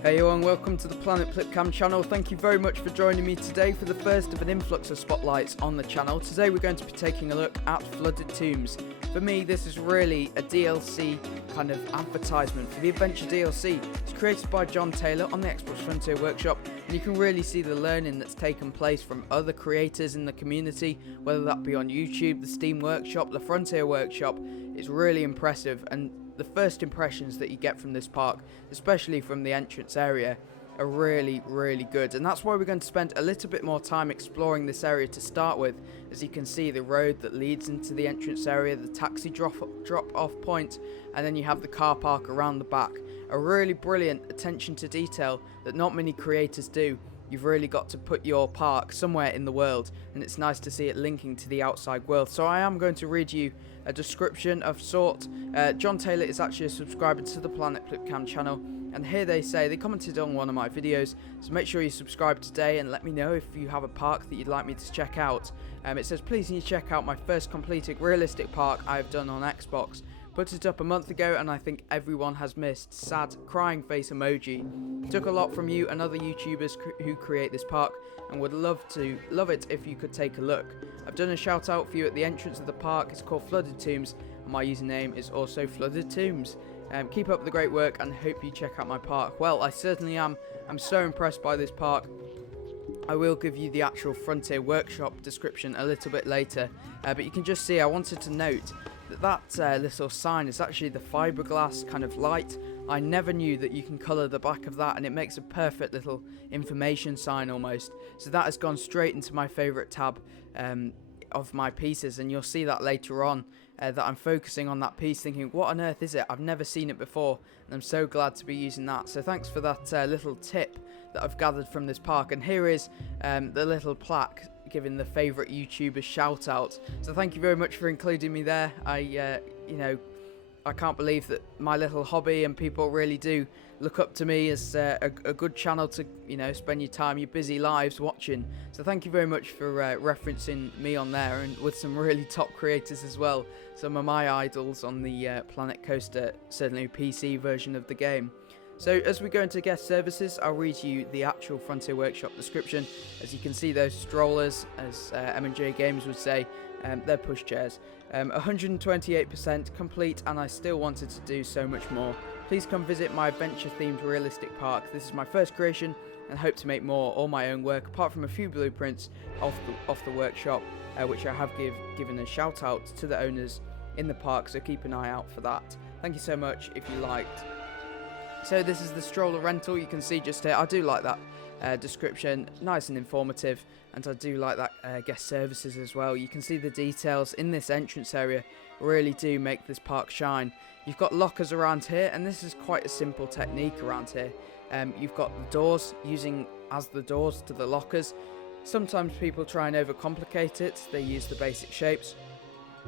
Hey everyone, welcome to the Planet Plipcam channel. Thank you very much for joining me today for the first of an influx of spotlights on the channel. Today we're going to be taking a look at Flooded Tombs. For me, this is really a DLC kind of advertisement for the Adventure DLC. It's created by John Taylor on the Xbox Frontier Workshop, and you can really see the learning that's taken place from other creators in the community, whether that be on YouTube, the Steam Workshop, the Frontier Workshop. It's really impressive, and the first impressions that you get from this park, especially from the entrance area, are really good, and that's why we're going to spend a little bit more time exploring this area to start with. As you can see, the road that leads into the entrance area, the taxi drop off point, and then you have the car park around the back. A really brilliant attention to detail that not many creators do. You've really got to put your park somewhere in the world, and it's nice to see it linking to the outside world. So I am going to read you a description of sort. John Taylor is actually a subscriber to the Planet Plipcam channel, and here they say, they commented on one of my videos, so make sure you subscribe today and let me know if you have a park that you'd like me to check out. It says, please can you check out my first completed realistic park I've done on Xbox. Put it up a month ago and I think everyone has missed. Sad crying face emoji. Took a lot from you and other YouTubers who create this park, and would love it if you could take a look. I've done a shout out for you at the entrance of the park. It's called Flooded Tombs, and my username is also Flooded Tombs. Keep up the great work and hope you check out my park. Well, I certainly am. I'm so impressed by this park. I will give you the actual Frontier Workshop description a little bit later, but you can just see I wanted to note that little sign is actually the fiberglass kind of light. I never knew that you can colour the back of that, and it makes a perfect little information sign almost. So that has gone straight into my favourite tab of my pieces, and you'll see that later on, that I'm focusing on that piece thinking, what on earth is it? I've never seen it before, and I'm so glad to be using that. So thanks for that little tip that I've gathered from this park. And here is the little plaque giving the favourite YouTubers shout out. So thank you very much for including me there. I can't believe that my little hobby and people really do look up to me as a good channel to, spend your time, your busy lives watching. So thank you very much for referencing me on there, and with some really top creators as well. Some of my idols on the Planet Coaster, certainly PC version of the game. So as we go into guest services, I'll read you the actual Frontier Workshop description. As you can see, those strollers, as M&J Games would say, they're push chairs. 128% complete, and I still wanted to do so much more. Please come visit my adventure-themed realistic park. This is my first creation, and hope to make more, all my own work, apart from a few blueprints off the workshop, which I have given a shout out to the owners in the park, so keep an eye out for that. Thank you so much if you liked. So this is the stroller rental. You can see just here, I do like that description, nice and informative, and I do like that guest services as well. You can see the details in this entrance area really do make this park shine. You've got lockers around here, and this is quite a simple technique around here. You've got the doors using as the doors to the lockers. Sometimes people try and overcomplicate it, they use the basic shapes,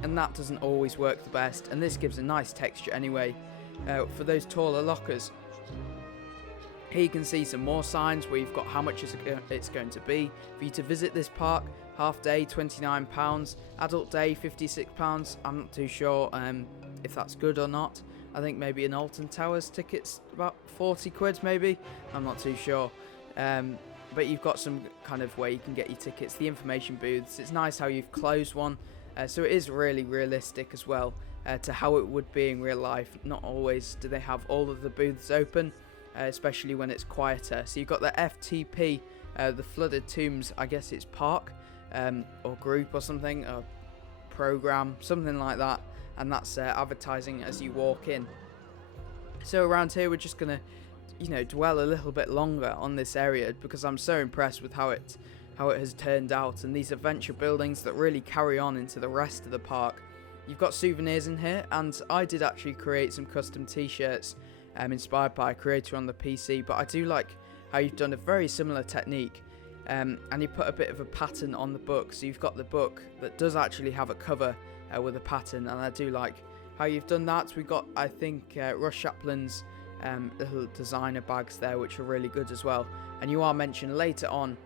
and that doesn't always work the best, and this gives a nice texture anyway for those taller lockers. Here you can see some more signs where you've got how much it's going to be for you to visit this park. Half day £29, adult day £56. I'm not too sure if that's good or not. I think maybe an Alton Towers ticket's about 40 quid maybe. I'm not too sure. But you've got some kind of way you can get your tickets, the information booths. It's nice how you've closed one, so it is really realistic as well to how it would be in real life. Not always do they have all of the booths open, especially when it's quieter. So you've got the FTP, the Flooded Tombs, I guess it's park or group or something, or program, something like that, and that's advertising as you walk in. So around here we're just gonna dwell a little bit longer on this area, because I'm so impressed with how it has turned out, and these adventure buildings that really carry on into the rest of the park. You've got souvenirs in here, and I did actually create some custom t-shirts inspired by a creator on the PC, but I do like how you've done a very similar technique, and you put a bit of a pattern on the book. So you've got the book that does actually have a cover with a pattern, and I do like how you've done that. We've got, I think, Russ Chaplin's little designer bags there, which are really good as well. And you are mentioned later on,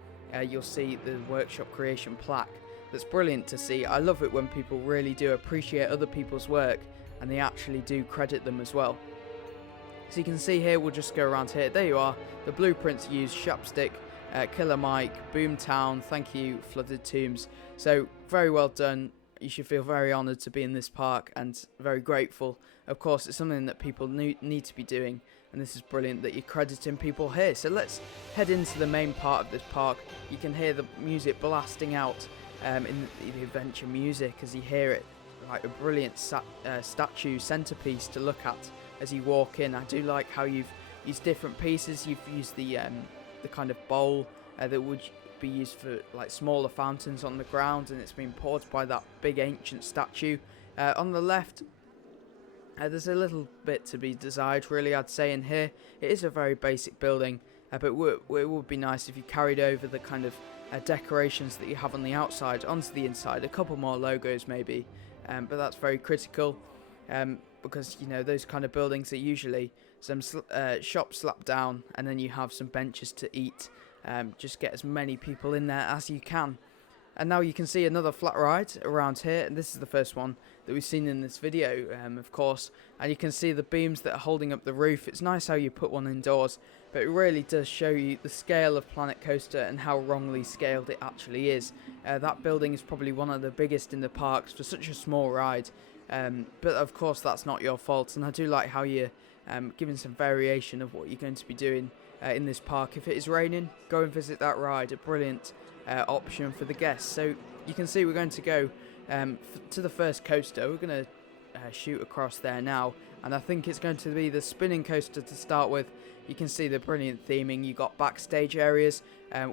you'll see the workshop creation plaque. That's brilliant to see. I love it when people really do appreciate other people's work, and they actually do credit them as well. So you can see here, we'll just go around here. There you are. The blueprints used: Shapstick, Killer Mike, Boomtown. Thank you, Flooded Tombs. So very well done. You should feel very honoured to be in this park and very grateful. Of course, it's something that people need to be doing, and this is brilliant that you're crediting people here. So let's head into the main part of this park. You can hear the music blasting out in the adventure music as you hear it, like a brilliant statue centerpiece to look at as you walk in. I do like how you've used different pieces. You've used the kind of bowl that would be used for like smaller fountains on the ground, and it's been poured by that big ancient statue. On the left, there's a little bit to be desired, really, I'd say, in here. It is a very basic building, but it would be nice if you carried over the kind of decorations that you have on the outside onto the inside. A couple more logos maybe, but that's very critical, because, you know, those kind of buildings are usually some shops slapped down, and then you have some benches to eat. Just get as many people in there as you can. And now you can see another flat ride around here, and this is the first one that we've seen in this video, of course. And you can see the beams that are holding up the roof. It's nice how you put one indoors, but it really does show you the scale of Planet Coaster and how wrongly scaled it actually is. That building is probably one of the biggest in the parks for such a small ride, but of course that's not your fault. And I do like how you're giving some variation of what you're going to be doing in this park. If it is raining, go and visit that ride. A brilliant option for the guests. So you can see we're going to go to the first coaster. We're going to shoot across there now, and I think it's going to be the spinning coaster to start with. You can see the brilliant theming. You got backstage areas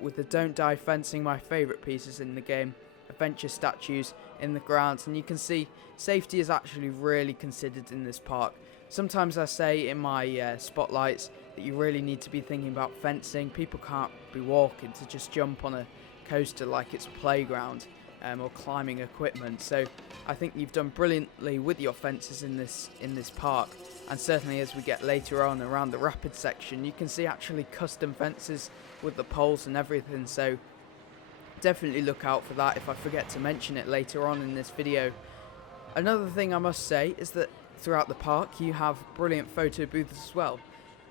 with the Don't Die fencing, my favourite pieces in the game, adventure statues in the grounds, and you can see safety is actually really considered in this park. Sometimes I say in my spotlights that you really need to be thinking about fencing. People can't be walking to just jump on a coaster like it's a playground, or climbing equipment. So I think you've done brilliantly with your fences in this park, and certainly as we get later on around the rapid section, you can see actually custom fences with the poles and everything. So definitely look out for that if I forget to mention it later on in this video. Another thing I must say is that throughout the park you have brilliant photo booths as well.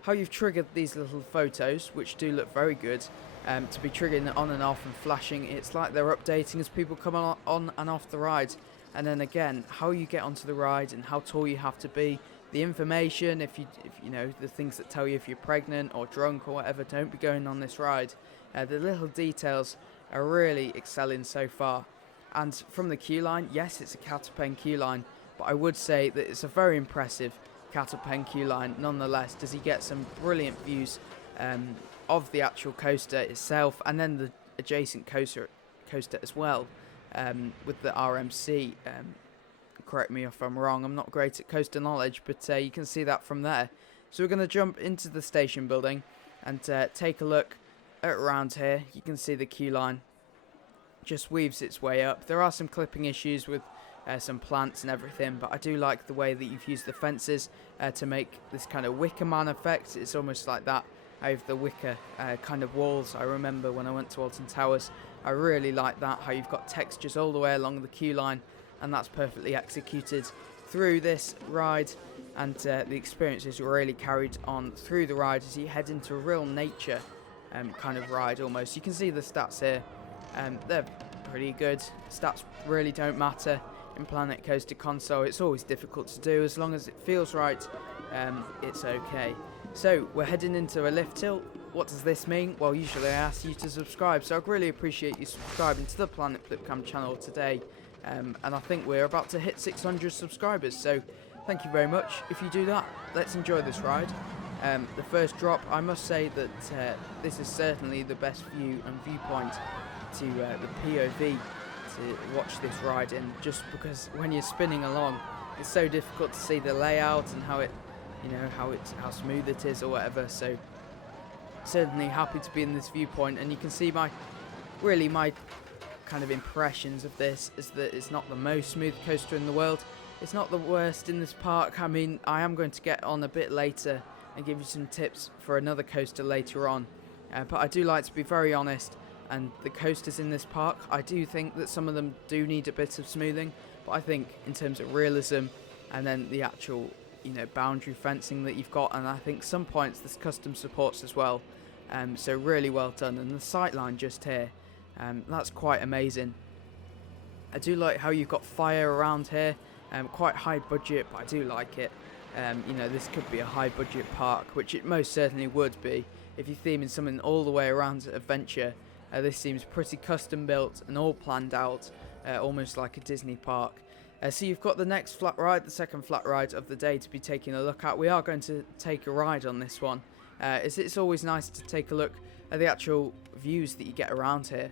How you've triggered these little photos, which do look very good, to be triggering on and off and flashing. It's like they're updating as people come on and off the ride. And then again, how you get onto the ride and how tall you have to be, the information, if you know, the things that tell you if you're pregnant or drunk or whatever, don't be going on this ride. The little details are really excelling so far. And from the queue line, yes, it's a Catapen queue line, but I would say that it's a very impressive Catapen queue line nonetheless. Does he get some brilliant views of the actual coaster itself, and then the adjacent coaster as well, with the RMC. Correct me if I'm wrong, I'm not great at coaster knowledge, but you can see that from there. So we're going to jump into the station building and take a look at around here. You can see the queue line just weaves its way up. There are some clipping issues with some plants and everything, but I do like the way that you've used the fences to make this kind of wicker man effect. It's almost like that over the wicker kind of walls. I remember when I went to Alton Towers, I really like that, how you've got textures all the way along the queue line, and that's perfectly executed through this ride, and the experience is really carried on through the ride as you head into a real nature kind of ride almost. You can see the stats here, they're pretty good. Stats really don't matter in Planet Coaster Console. It's always difficult to do. As long as it feels right, it's okay. So we're heading into a lift tilt. What does this mean? Well, usually I ask you to subscribe, so I'd really appreciate you subscribing to the Planet Plipcam channel today, and I think we're about to hit 600 subscribers, so thank you very much if you do that. Let's enjoy this ride. The first drop, I must say that this is certainly the best view and viewpoint to the POV to watch this ride in, just because when you're spinning along it's so difficult to see the layout and how it, you know, how smooth it is or whatever. So certainly happy to be in this viewpoint, and you can see my kind of impressions of this is that it's not the most smooth coaster in the world. It's not the worst in this park. I mean, I am going to get on a bit later and give you some tips for another coaster later on, but I do like to be very honest, and the coasters in this park, I do think that some of them do need a bit of smoothing, but I think in terms of realism and then the actual boundary fencing that you've got, and I think some points there's custom supports as well. So really well done, and the sightline just here, that's quite amazing. I do like how you've got fire around here, quite high budget, but I do like it. This could be a high budget park, which it most certainly would be if you're theming something all the way around adventure. This seems pretty custom built and all planned out, almost like a Disney park. So you've got the next flat ride, the second flat ride of the day to be taking a look at. We are going to take a ride on this one. It's always nice to take a look at the actual views that you get around here.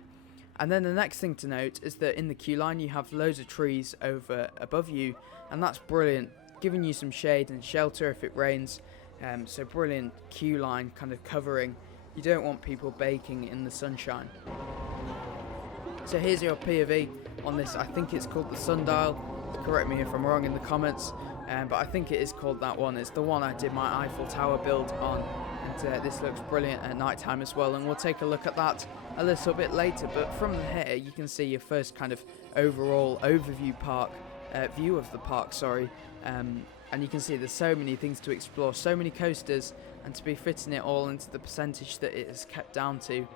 And then the next thing to note is that in the queue line you have loads of trees above you, and that's brilliant, giving you some shade and shelter if it rains. So brilliant queue line kind of covering. You don't want people baking in the sunshine. So here's your POV on this. I think it's called the sundial. Correct me if I'm wrong in the comments, but I think it is called that one. It's the one I did my Eiffel Tower build on, and this looks brilliant at night time as well, and we'll take a look at that a little bit later. But from here you can see your first kind of overall overview view of the park, and you can see there's so many things to explore, so many coasters, and to be fitting it all into the percentage that it is kept down to.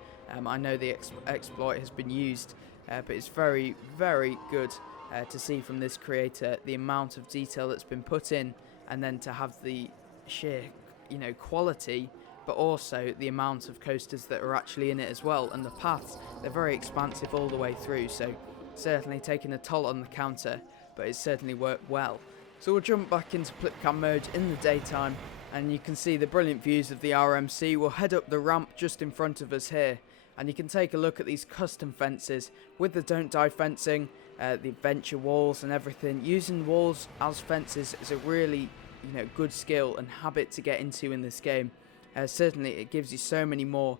I know the exploit has been used, but it's very, very good to see from this creator the amount of detail that's been put in, and then to have the sheer, quality, but also the amount of coasters that are actually in it as well. And the paths, they're very expansive all the way through, so certainly taking a toll on the counter, but it's certainly worked well. So we'll jump back into Plipcam mode in the daytime, and you can see the brilliant views of the RMC. We'll head up the ramp just in front of us here, and you can take a look at these custom fences with the don't die fencing, the adventure walls and everything. Using walls as fences is a really good skill and habit to get into in this game. Certainly it gives you so many more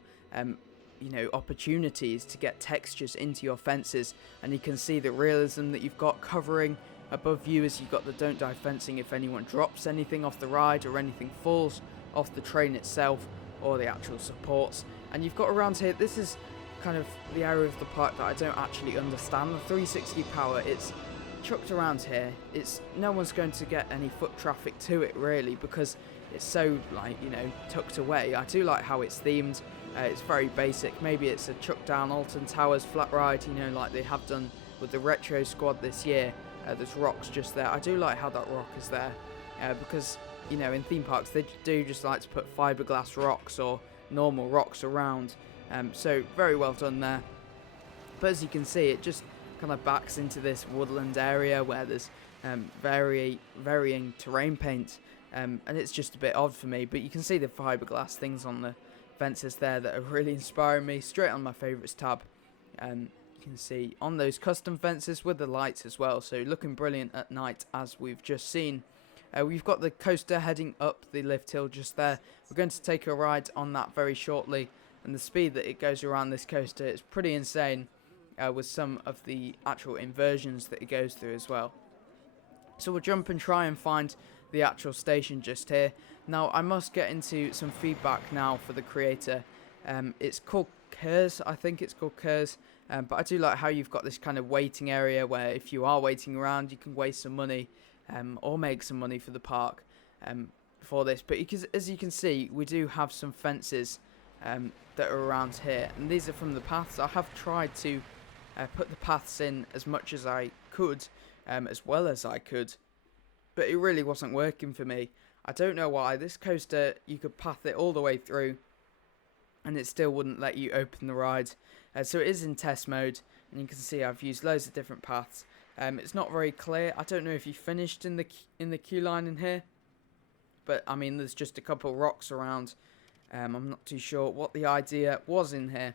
opportunities to get textures into your fences, and you can see the realism that you've got covering above you as you've got the don't die fencing if anyone drops anything off the ride or anything falls off the train itself or the actual supports. And you've got around here, this is kind of the area of the park that I don't actually understand. The 360 power, it's chucked around here. No one's going to get any foot traffic to it really, because it's so tucked away. I do like how it's themed. It's very basic. Maybe it's a chuck down Alton Towers flat ride, like they have done with the retro squad this year. There's rocks just there. I do like how that rock is there, because in theme parks they do just like to put fiberglass rocks or normal rocks around, so very well done there. But as you can see, it just kind of backs into this woodland area where there's varying terrain paint, and it's just a bit odd for me. But you can see the fiberglass things on the fences there that are really inspiring me, straight on my favourites tab. You can see on those custom fences with the lights as well, so looking brilliant at night as we've just seen. We've got the coaster heading up the lift hill just there. We're going to take a ride on that very shortly, and the speed that it goes around this coaster is pretty insane, with some of the actual inversions that it goes through as well. So we'll jump and try and find the actual station just here. Now I must get into some feedback now for the creator. It's called Kers, I think it's called Kers. But I do like how you've got this kind of waiting area where if you are waiting around you can waste some money, or make some money for the park for this. But as you can see, we do have some fences that are around here, and these are from the paths. I have tried to put the paths in as much as I could, as well as I could, but it really wasn't working for me. I don't know why. This coaster, you could path it all the way through and it still wouldn't let you open the ride. So it is in test mode, and you can see I've used loads of different paths. It's not very clear. I don't know if you finished in the queue line in here, but I mean there's just a couple rocks around. I'm not too sure what the idea was in here,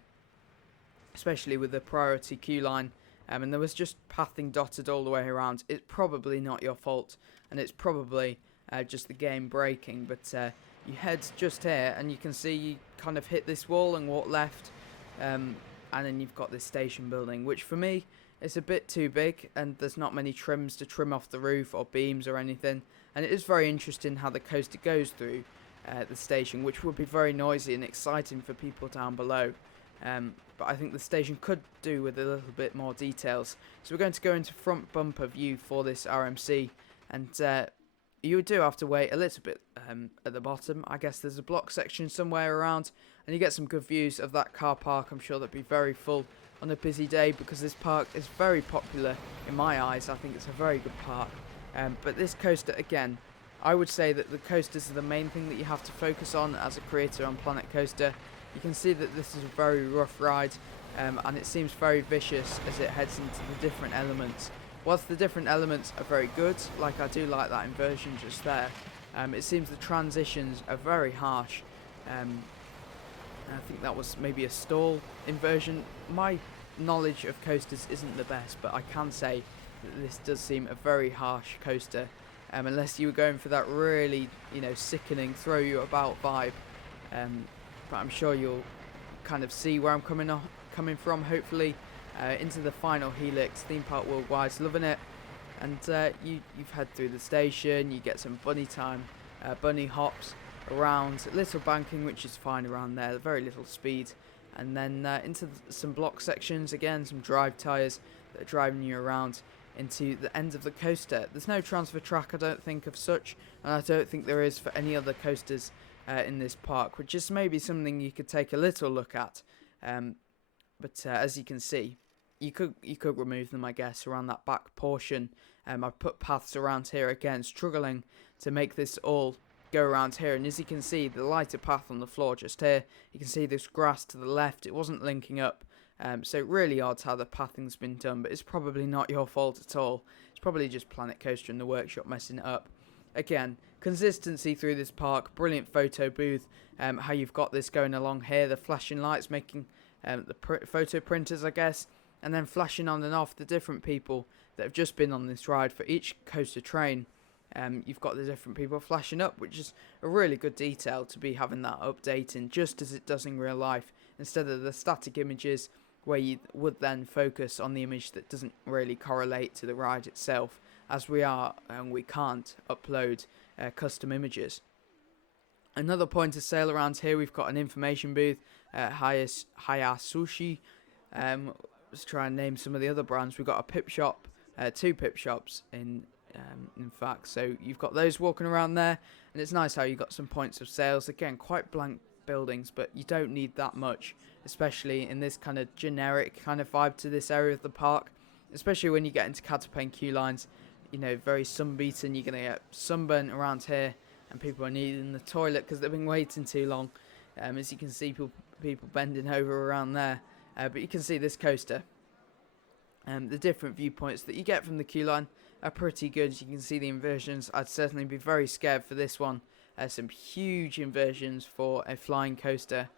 especially with the priority queue line. And there was just pathing dotted all the way around. It's probably not your fault, and it's probably just the game breaking. But you head just here, and you can see you kind of hit this wall and walk left. And then you've got this station building, which for me is a bit too big, and there's not many trims to trim off the roof or beams or anything. And it is very interesting how the coaster goes through the station, which would be very noisy and exciting for people down below. But I think the station could do with a little bit more details. So we're going to go into front bumper view for this RMC, and you do have to wait a little bit at the bottom. I guess there's a block section somewhere around, and you get some good views of that car park. I'm sure that'd be very full on a busy day, because this park is very popular in my eyes. I think it's a very good park. But this coaster, again, I would say that the coasters are the main thing that you have to focus on as a creator on Planet Coaster. You can see that this is a very rough ride, and it seems very vicious as it heads into the different elements. Whilst the different elements are very good, like I do like that inversion just there, it seems the transitions are very harsh. I think that was maybe a stall inversion. My knowledge of coasters isn't the best, but I can say that this does seem a very harsh coaster, unless you were going for that really, sickening, throw you about vibe. But I'm sure you'll kind of see where I'm coming from, hopefully, into the final helix. Theme Park Worldwide's loving it, and you've head through the station, you get some bunny time, bunny hops around, little banking, which is fine around there, very little speed, and then into some block sections, again some drive tyres that are driving you around into the end of the coaster. There's no transfer track, I don't think, of such, and I don't think there is for any other coasters in this park, which is maybe something you could take a little look at. But as you can see, you could remove them, I guess, around that back portion. I've put paths around here, again, struggling to make this all go around here, and as you can see, the lighter path on the floor just here, you can see this grass to the left, it wasn't linking up, so really odd how the pathing's been done, but it's probably not your fault at all. It's probably just Planet Coaster in the workshop messing it up. Again, consistency through this park, brilliant photo booth, how you've got this going along here, the flashing lights making the photo printers, I guess, and then flashing on and off the different people that have just been on this ride for each coaster train. You've got the different people flashing up, which is a really good detail to be having that updating just as it does in real life, instead of the static images where you would then focus on the image that doesn't really correlate to the ride itself, as we can't upload custom images. Another point of sale around here, we've got an information booth, Hayasushi. Let's try and name some of the other brands. We've got a pip shop, 2 pip shops in fact, so you've got those walking around there, and it's nice how you got some points of sales. Again, quite blank buildings, but you don't need that much, especially in this kind of generic kind of vibe to this area of the park, especially when you get into Catapane queue lines. Very sunbeaten, you're going to get sunburnt around here, and people are needing the toilet because they've been waiting too long. As you can see, people bending over around there, but you can see this coaster. The different viewpoints that you get from the queue line are pretty good. You can see the inversions. I'd certainly be very scared for this one. Some huge inversions for a flying coaster.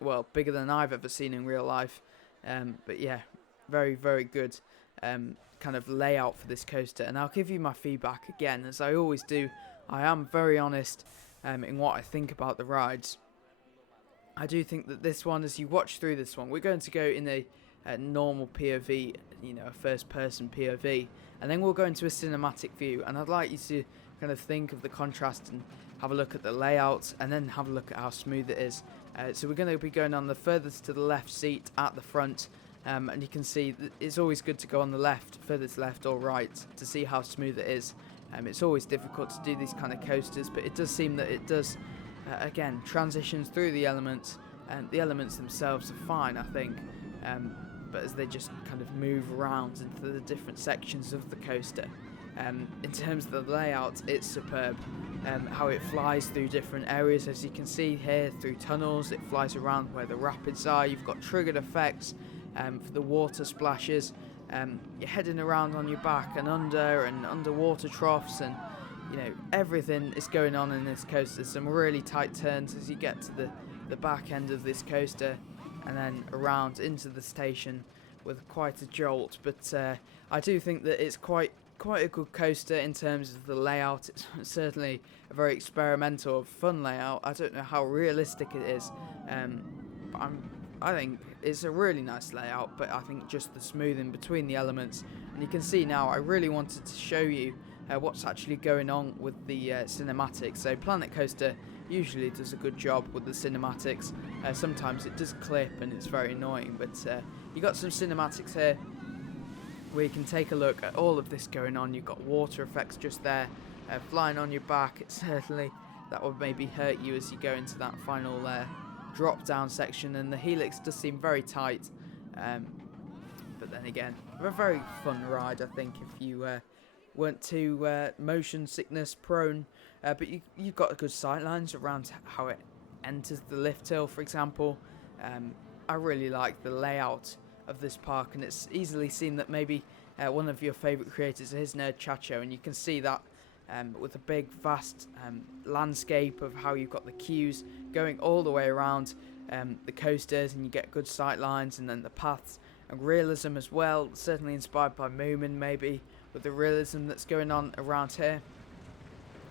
Well, bigger than I've ever seen in real life. But yeah, very, very good kind of layout for this coaster. And I'll give you my feedback again, as I always do. I am very honest in what I think about the rides. I do think that this one, as you watch through this one, we're going to go in a normal POV, a first person POV, and then we'll go into a cinematic view, and I'd like you to kind of think of the contrast and have a look at the layout, and then have a look at how smooth it is. So we're going to be going on the furthest to the left seat at the front, and you can see that it's always good to go on the left, furthest left or right, to see how smooth it is. It's always difficult to do these kind of coasters, but it does seem that it does again transitions through the elements, and the elements themselves are fine, I think, but as they just kind of move around into the different sections of the coaster. In terms of the layout, it's superb. How it flies through different areas, as you can see here, through tunnels, it flies around where the rapids are. You've got triggered effects for the water splashes. You're heading around on your back and underwater troughs, and everything is going on in this coaster. Some really tight turns as you get to the back end of this coaster, and then around into the station with quite a jolt. But I do think that it's quite a good coaster in terms of the layout. It's certainly a very experimental, fun layout. I don't know how realistic it is, but I think it's a really nice layout, but I think just the smoothing between the elements. And you can see now, I really wanted to show you what's actually going on with the cinematics. So Planet Coaster usually does a good job with the cinematics. Sometimes it does clip and it's very annoying, but you got some cinematics here where you can take a look at all of this going on. You've got water effects just there, flying on your back, it certainly that would maybe hurt you as you go into that final drop down section, and the helix does seem very tight, but then again, a very fun ride, I think, if you weren't too motion sickness prone, but you've got good sight lines around how it enters the lift hill, for example. I really like the layout of this park, and it's easily seen that maybe one of your favourite creators is Nerd Chacho, and you can see that with a big vast landscape of how you've got the queues going all the way around the coasters, and you get good sight lines, and then the paths and realism as well, certainly inspired by Moomin maybe, with the realism that's going on around here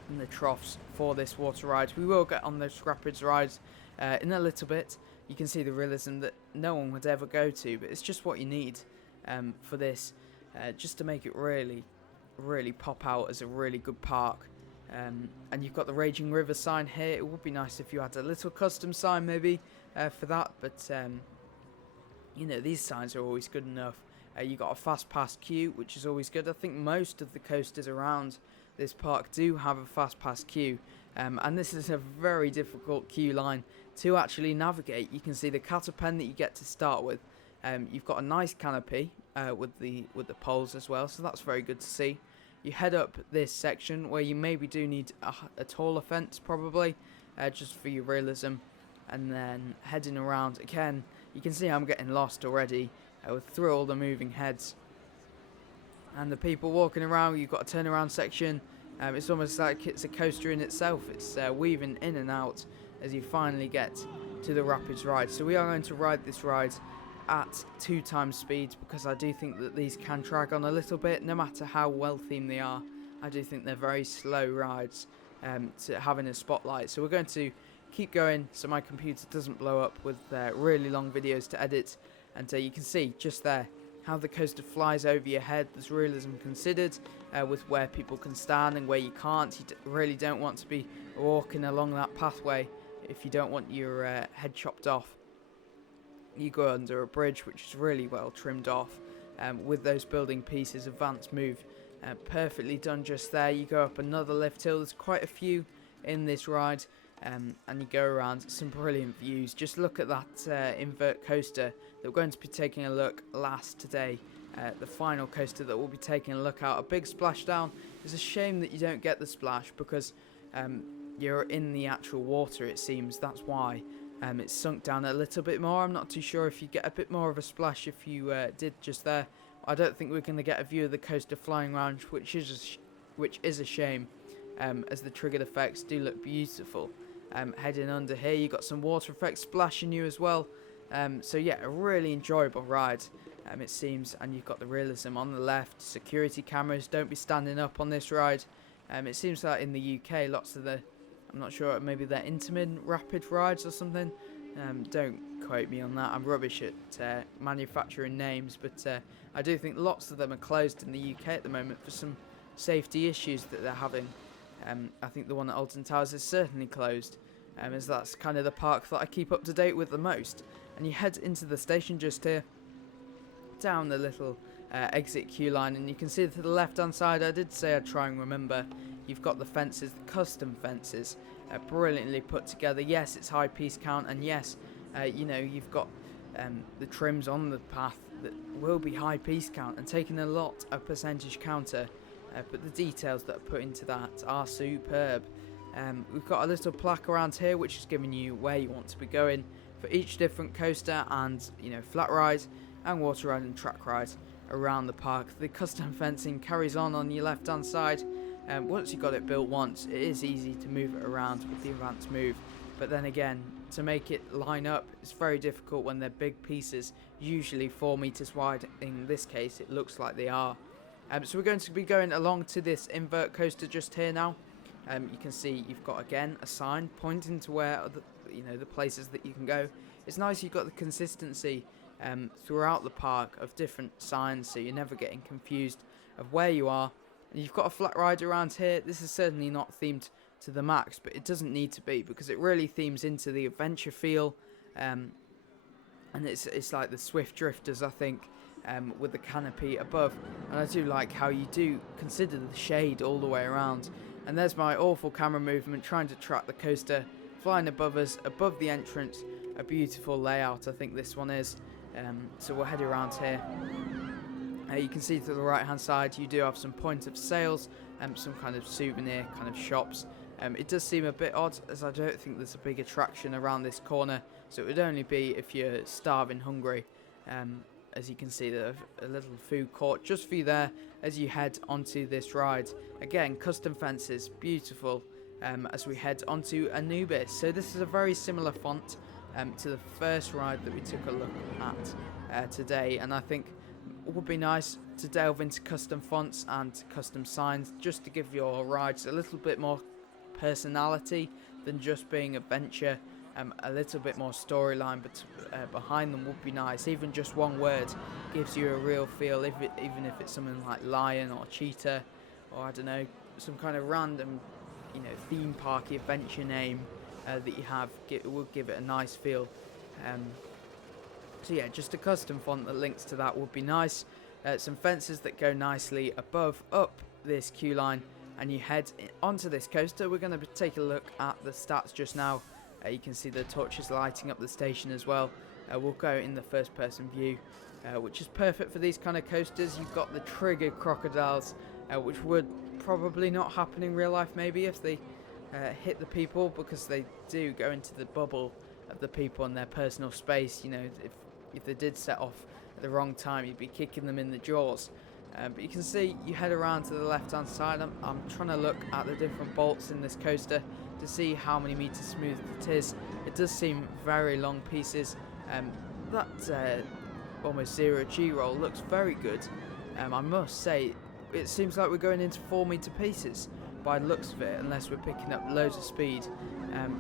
in the troughs for this water ride. We will get on those rapids rides in a little bit. You can see the realism that no one would ever go to, but it's just what you need for this, just to make it really pop out as a really good park. And you've got the Raging River sign here. It would be nice if you had a little custom sign maybe for that, but you know, these signs are always good enough. You've got a fast pass queue, which is always good. I think most of the coasters around this park do have a fast pass queue, and this is a very difficult queue line to actually navigate. You can see the catapen that you get to start with. You've got a nice canopy with the poles as well, so that's very good to see. You head up this section where you maybe do need a taller fence probably, just for your realism, and then heading around again. You can see I'm getting lost already through all the moving heads and the people walking around. You've got a turnaround section. It's almost like it's a coaster in itself. It's weaving in and out as you finally get to the rapids ride. So we are going to ride this ride at 2 times speed, because I do think that these can drag on a little bit, no matter how well themed they are. I do think they're very slow rides to having a spotlight. So we're going to keep going so my computer doesn't blow up with really long videos to edit. And you can see just there how the coaster flies over your head. There's realism considered with where people can stand and where you can't. You really don't want to be walking along that pathway if you don't want your head chopped off. You go under a bridge which is really well trimmed off with those building pieces. Advanced move, perfectly done just there. You go up another lift hill. There's quite a few in this ride, and you go around some brilliant views. Just look at that invert coaster that we're going to be taking a look last today, the final coaster that we'll be taking a look at. A big splashdown. It's a shame that you don't get the splash, because you're in the actual water, it seems. That's why it's sunk down a little bit more. I'm not too sure if you get a bit more of a splash if you did just there. I don't think we're going to get a view of the coaster flying around, which is a shame, as the triggered effects do look beautiful. Heading under here, you got some water effects splashing you as well. So yeah, a really enjoyable ride, it seems. And you've got the realism on the left. Security cameras, don't be standing up on this ride. It seems like in the UK, lots of the, I'm not sure, maybe they're intermittent rapid rides or something. Don't quote me on that. I'm rubbish at manufacturing names, but I do think lots of them are closed in the UK at the moment for some safety issues that they're having. I think the one at Alton Towers is certainly closed, as that's kind of the park that I keep up to date with the most. And you head into the station just here, down the little exit queue line, and you can see to the left hand side, I did say I'd try and remember, you've got the fences, the custom fences, brilliantly put together. Yes, it's high piece count, and yes, you know, you've got the trims on the path that will be high piece count and taking a lot of percentage counter, but the details that are put into that are superb. We've got a little plaque around here which is giving you where you want to be going for each different coaster, and you know, flat ride and water ride and track ride around the park. The custom fencing carries on your left hand side. Once you've got it built once, it is easy to move it around with the advanced move, but then again, to make it line up, it's very difficult when they're big pieces, usually 4 meters wide. In this case, it looks like they are. So we're going to be going along to this invert coaster just here now. You can see you've got again a sign pointing to where the places that you can go. It's nice you've got the consistency throughout the park of different signs, so you're never getting confused of where you are. And you've got a flat ride around here. This is certainly not themed to the max, but it doesn't need to be, because it really themes into the adventure feel, and it's like the Swift Drifters, I think, with the canopy above. And I do like how you do consider the shade all the way around. And there's my awful camera movement trying to track the coaster flying above us, above the entrance. A beautiful layout, I think this one is. So we'll head around here. You can see to the right hand side you do have some point of sales, some kind of souvenir kind of shops. It does seem a bit odd, as I don't think there's a big attraction around this corner, so it would only be if you're starving hungry. As you can see, there's a little food court just for you there as you head onto this ride. Again, custom fences, beautiful, as we head onto Anubis. So this is a very similar font to the first ride that we took a look at today, and I think it would be nice to delve into custom fonts and custom signs just to give your rides a little bit more personality than just being adventure. A little bit more storyline behind them would be nice. Even just one word gives you a real feel, even if it's something like lion or cheetah, or I don't know, some kind of random, theme parky adventure name that you have. It would give it a nice feel. So yeah, just a custom font that links to that would be nice. Some fences that go nicely up this queue line, and you head onto this coaster. We're going to take a look at the stats just now. You can see the torches lighting up the station as well. We'll go in the first person view, which is perfect for these kind of coasters. You've got the triggered crocodiles, which would probably not happen in real life maybe if they hit the people, because they do go into the bubble of the people and their personal space. If they did set off at the wrong time, you'd be kicking them in the jaws. But you can see you head around to the left hand side. I'm trying to look at the different bolts in this coaster to see how many meters smooth it is. It does seem very long pieces. That almost 0G roll looks very good. I must say, it seems like we're going into 4-meter pieces by the looks of it, unless we're picking up loads of speed.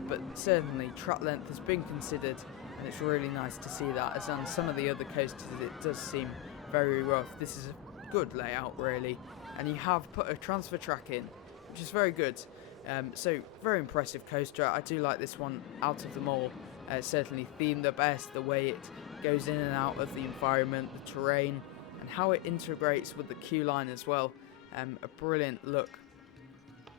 But certainly track length has been considered, and it's really nice to see that, as on some of the other coasters it does seem very rough. This is a good layout really, and you have put a transfer track in, which is very good. So very impressive coaster. I do like this one out of them all. Certainly themed the best, the way it goes in and out of the environment, the terrain, and how it integrates with the queue line as well. A brilliant look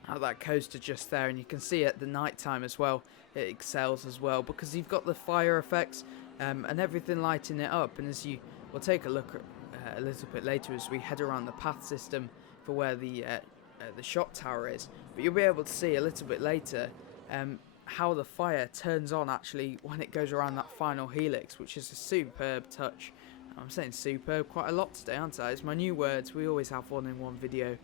at that coaster just there, and you can see at the night time as well it excels as well, because you've got the fire effects and everything lighting it up. And as you will take a look at a little bit later as we head around the path system for where the shot tower is, but you'll be able to see a little bit later how the fire turns on actually when it goes around that final helix, which is a superb touch. I'm saying superb quite a lot today, aren't I? It's my new words. We always have one in one video.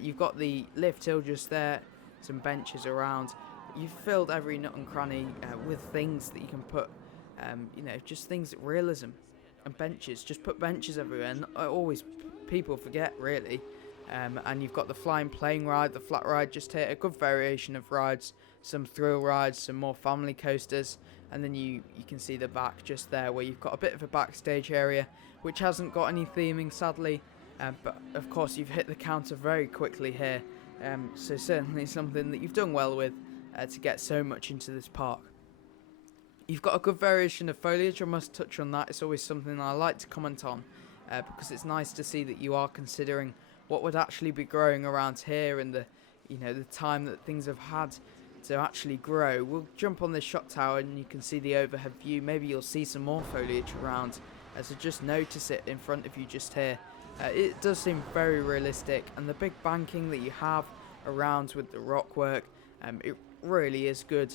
You've got the lift hill just there, some benches around. You've filled every nook and cranny with things that you can put, just things, realism and benches. Just put benches everywhere, and always people forget really. And you've got the flying plane ride, the flat ride just here, a good variation of rides, some thrill rides, some more family coasters, and then you can see the back just there where you've got a bit of a backstage area which hasn't got any theming sadly, but of course you've hit the counter very quickly here, so certainly something that you've done well with to get so much into this park. You've got a good variation of foliage. I must touch on that. It's always something I like to comment on, because it's nice to see that you are considering what would actually be growing around here and the time that things have had to actually grow. We'll jump on this shot tower and you can see the overhead view. Maybe you'll see some more foliage around, so just notice it in front of you just here. It does seem very realistic, and the big banking that you have around with the rock work, it really is good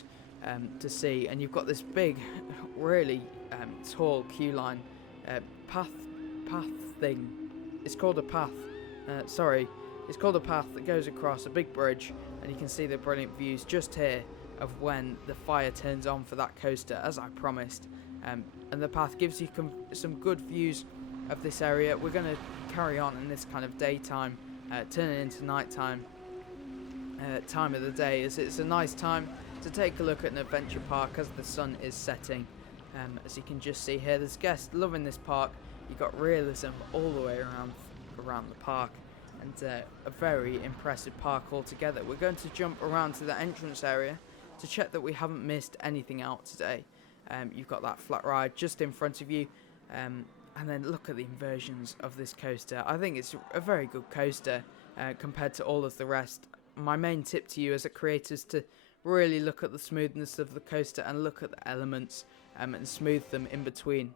to see. And you've got this big, really tall queue line path thing. It's called a path. It's called a path that goes across a big bridge, and you can see the brilliant views just here of when the fire turns on for that coaster, as I promised. And the path gives you some good views of this area. We're going to carry on in this kind of daytime, turning into nighttime time of the day, as it's a nice time to take a look at an adventure park as the sun is setting. As you can just see here, there's guests loving this park. You've got realism all the way around the park, and a very impressive park altogether. We're going to jump around to the entrance area to check that we haven't missed anything out today. You've got that flat ride just in front of you, and then look at the inversions of this coaster. I think it's a very good coaster compared to all of the rest. my main tip to you as a creator is to really look at the smoothness of the coaster and look at the elements and smooth them in between.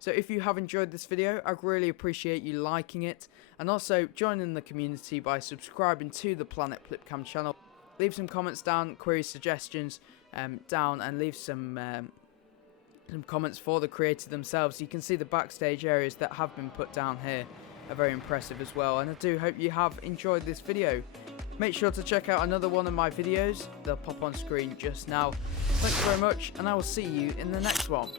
So if you have enjoyed this video, I'd really appreciate you liking it, and also joining the community by subscribing to the Planet Plipcam channel. Leave some comments down, query suggestions down, and leave some comments for the creator themselves. You can see the backstage areas that have been put down here are very impressive as well, and I do hope you have enjoyed this video. Make sure to check out another one of my videos, they'll pop on screen just now. Thanks very much, and I will see you in the next one.